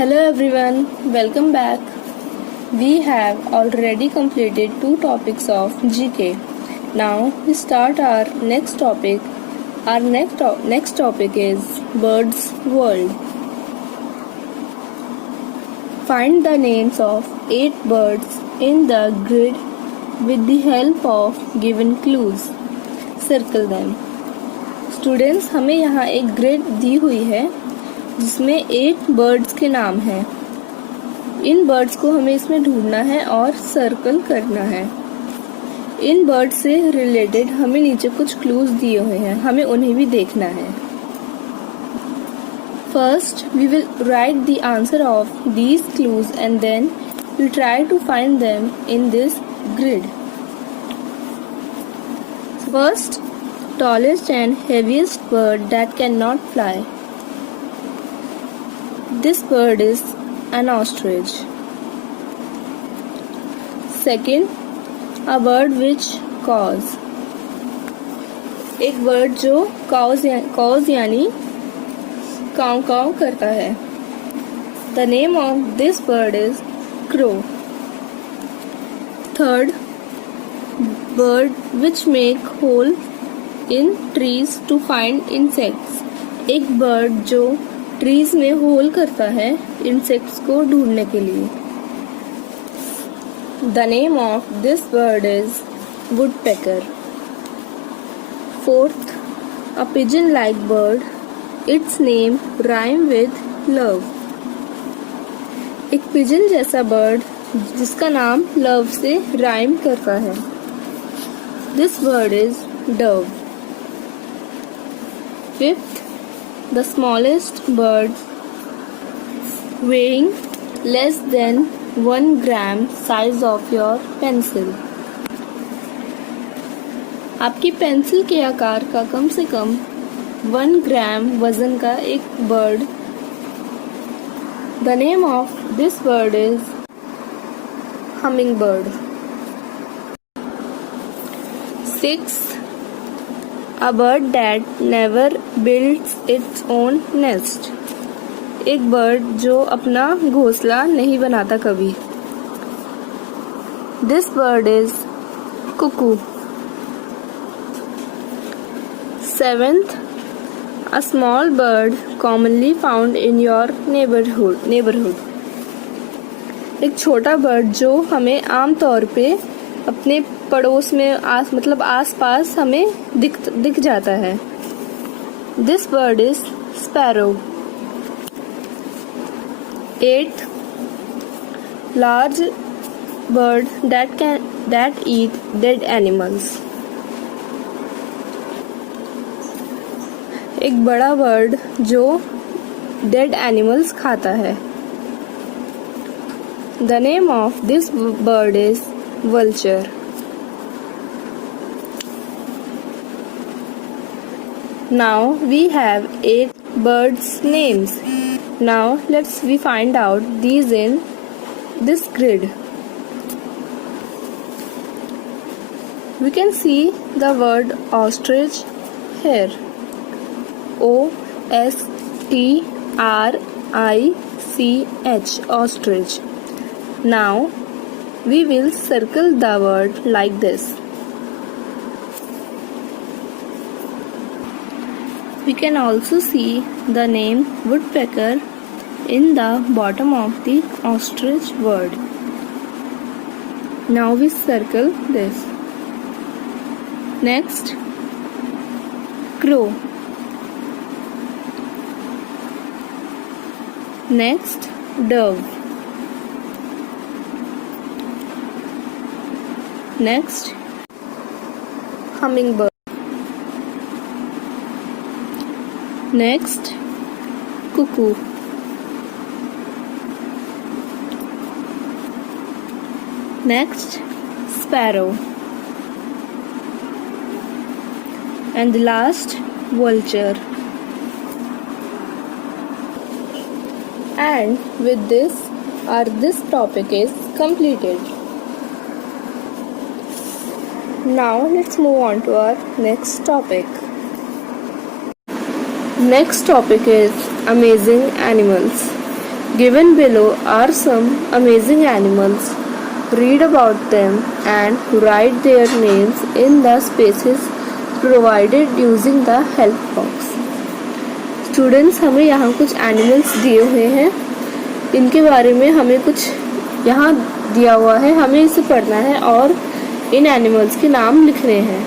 Hello everyone, welcome back. We have already completed 2 topics of GK. Now we start our next topic. Our next topic is Birds World. Find the names of 8 birds in the grid with the help of given clues. Circle them. Students, हमें यहाँ एक grid दी हुई है जिसमें 8 birds के नाम हैं। In birds को हमें इसमें ढूंढना है और सर्कल करना है। इन बर्ड्स से रिलेटेड हमें नीचे कुछ क्लूज दिए हुए हैं, हमें उन्हें भी देखना है। First we will write the answer of these clues and then we try to find them in this grid. First, tallest and heaviest bird that cannot fly. This bird is an ostrich. Second, a bird which caws. एक bird जो cause यानी काव काव करता है। The name of this bird is crow. Third, bird which make hole in trees to find insects. एक bird जो trees में होल करता है इंसेक्ट्स को ढूंढने के लिए। The name of this bird is woodpecker. Fourth, a pigeon-like bird. Its name rhyme with love. एक पिजन जैसा बर्ड जिसका नाम लव से राइम करता है। This bird is dove. Fifth, the smallest bird weighing less than 1 gram size of your pencil. आपकी pencil के आकार का कम से कम 1 ग्राम वजन का एक bird. The name of this bird is hummingbird. Sixth, a bird that never builds its own nest. एक bird जो अपना घोंसला नहीं बनाता कभी। This bird is cuckoo. Seventh, a small bird commonly found in your neighborhood. एक छोटा bird जो हमें आमतौर पे अपने पड़ोस में आस-पास हमें दिख जाता है। This bird is sparrow. 8th, large bird that eat dead animals. एक बड़ा बर्ड जो डेड एनिमल्स खाता है। The name of this bird is vulture. Now we have 8 birds names. Now let's find out these in this grid. We can see the word ostrich here. O-S-T-R-I-C-H, ostrich. Now we will circle the word like this. We can also see the name woodpecker in the bottom of the ostrich word. Now we circle this. Next, crow. Next, dove. Next, hummingbird. Next, cuckoo. Next, sparrow. And the last, vulture. And with this topic is completed. Now let's move on to our next topic. Next topic is amazing animals. Given below are some amazing animals. Read about them and write their names in the spaces provided using the help box. Students, हमें यहाँ कुछ animals दिए हुए हैं, इनके बारे में हमें कुछ यहाँ दिया हुआ है, हमें इसे पढ़ना है और इन एनिमल्स के नाम लिखने हैं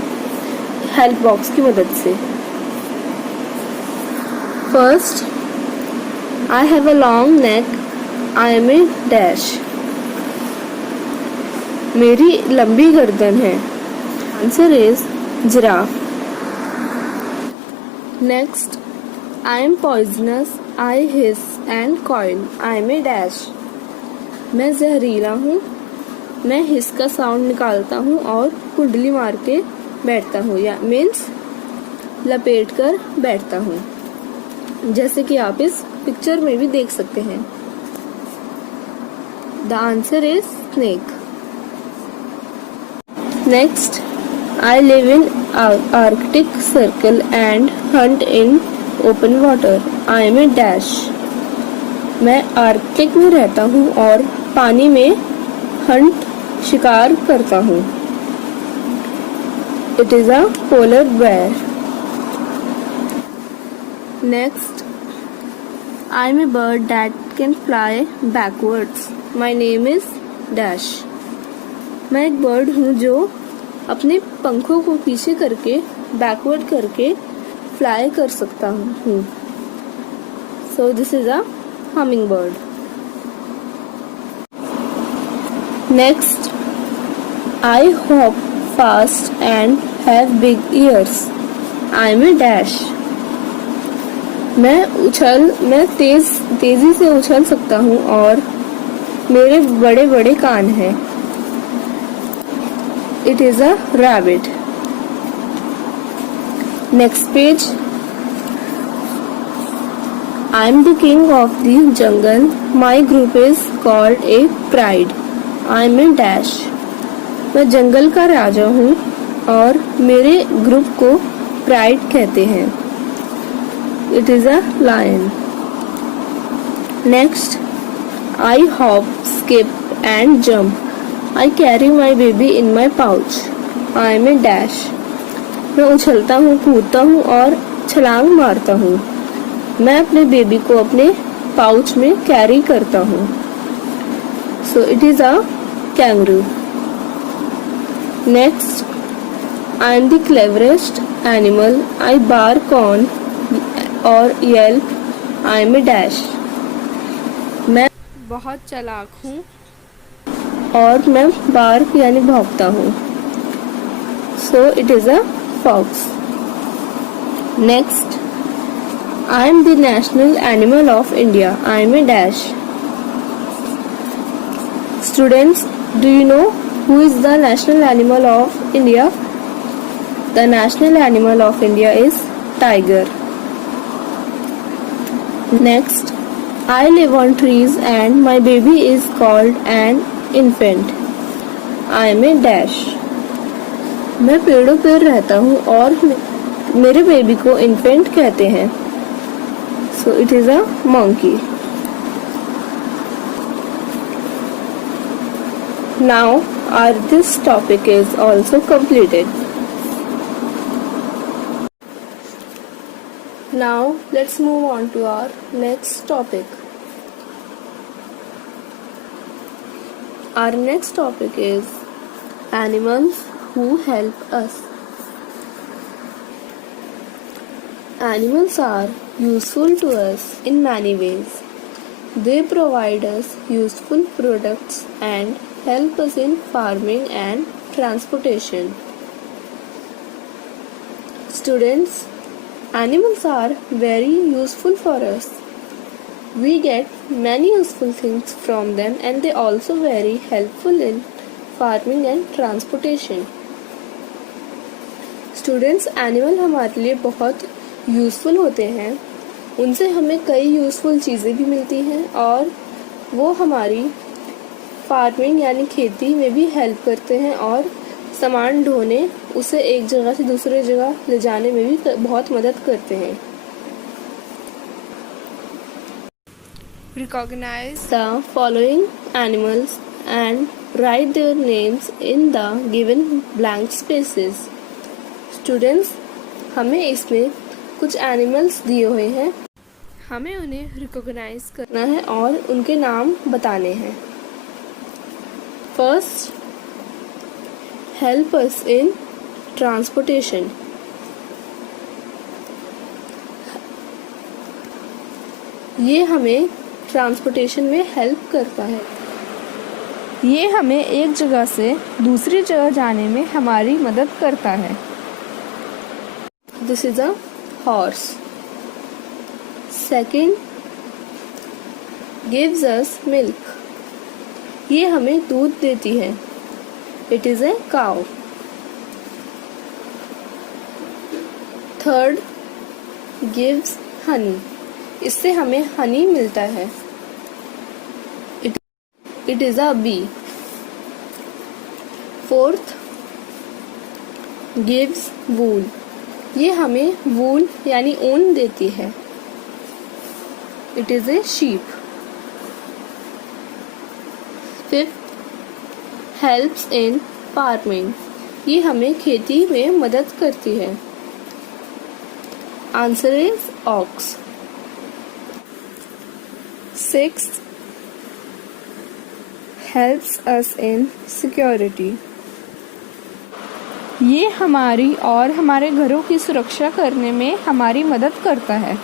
हेल्प बॉक्स की मदद से। First, I have a long neck. I am a dash. मेरी लंबी गर्दन है। Answer is giraffe. Next, I am poisonous. I hiss and coil. I am a dash. मैं जहरीला हूँ, मैं हिस का साउंड निकालता हूँ और कुंडली मार के बैठता हूँ, या मीन्स लपेट कर बैठता हूँ, जैसे कि आप इस पिक्चर में भी देख सकते हैं। The answer is snake. Next, I live in Arctic circle and hunt in open water. I am a dash. मैं आर्कटिक में रहता हूँ और पानी में हंट शिकार करता हूँ। It is a polar bear. Next, I am a bird that can fly backwards. My name is Dash. मैं एक बर्ड हूँ जो अपने पंखों को पीछे करके बैकवर्ड करके फ्लाई कर सकता हूँ। So this is a hummingbird. Next, I hop fast and have big ears. I am a dash. मैं तेजी से उछल सकता हूँ और मेरे बड़े बड़े कान हैं। It is a rabbit. Next page, I am the king of the jungle. My group is called a pride. I am a dash. मैं जंगल का राजा हूँ और मेरे ग्रुप को प्राइड कहते हैं। It is a lion. Next, I hop, skip and jump. I carry my baby in my pouch. I am a dash. मैं उछलता हूँ, कूदता हूँ और छलांग मारता हूँ। मैं अपने बेबी को अपने पाउच में कैरी करता हूँ। So it is a kangaroo. Next, I am the cleverest animal. I bark on और yelp. I am a dash. मैं बहुत चालाक हूँ और मैं बार्क यानी भौंकता हूँ। So it is a fox. Next, I am the national animal of India. I am a dash. Students, do you know who is the national animal of India? The national animal of India is tiger. Next, I live on trees and my baby is called an infant. I am a dash. मैं पेड़ों पर रहता हूँ और मेरे baby को infant कहते हैं। So it is a monkey. Now this topic is also completed. Now let's move on to our next topic. Our next topic is animals who help us. Animals are useful to us in many ways. They provide us useful products and help us in farming and transportation. Students, animals are very useful for us. We get many useful things from them and they also very helpful in farming and transportation. Students, animal हमारे लिए बहुत useful होते हैं, उनसे हमें कई useful चीज़ें भी मिलती हैं और वो हमारी फार्मिंग यानी खेती में भी हेल्प करते हैं और सामान ढोने उसे एक जगह से दूसरे जगह ले जाने में भी बहुत मदद करते हैं। recognize the following animals and write their names in the given blank spaces. Students, हमें इसमें कुछ एनिमल्स दिए हुए हैं, हमें उन्हें रिकॉग्नाइज करना है और उनके नाम बताने हैं. फर्स्ट, हेल्प अस इन ट्रांसपोर्टेशन. ये हमें ट्रांसपोर्टेशन में हेल्प करता है. ये हमें एक जगह से दूसरी जगह जाने में हमारी मदद करता है. This is a horse. Second, gives us milk. ये हमें दूध देती है. It is a cow. Third, gives honey. इससे हमें हनी मिलता है. It is a bee. Fourth, gives wool. ये हमें वूल यानी ऊन देती है. It is a sheep. Fifth, helps in farming. ये हमें खेती में मदद करती है. Answer is ox. Sixth, helps us in security. ये हमारी और हमारे घरों की सुरक्षा करने में हमारी मदद करता है.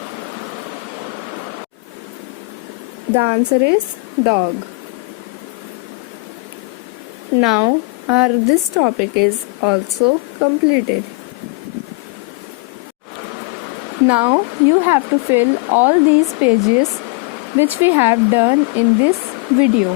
The answer is dog. Now our this topic is also completed. Now you have to fill all these pages which we have done in this video.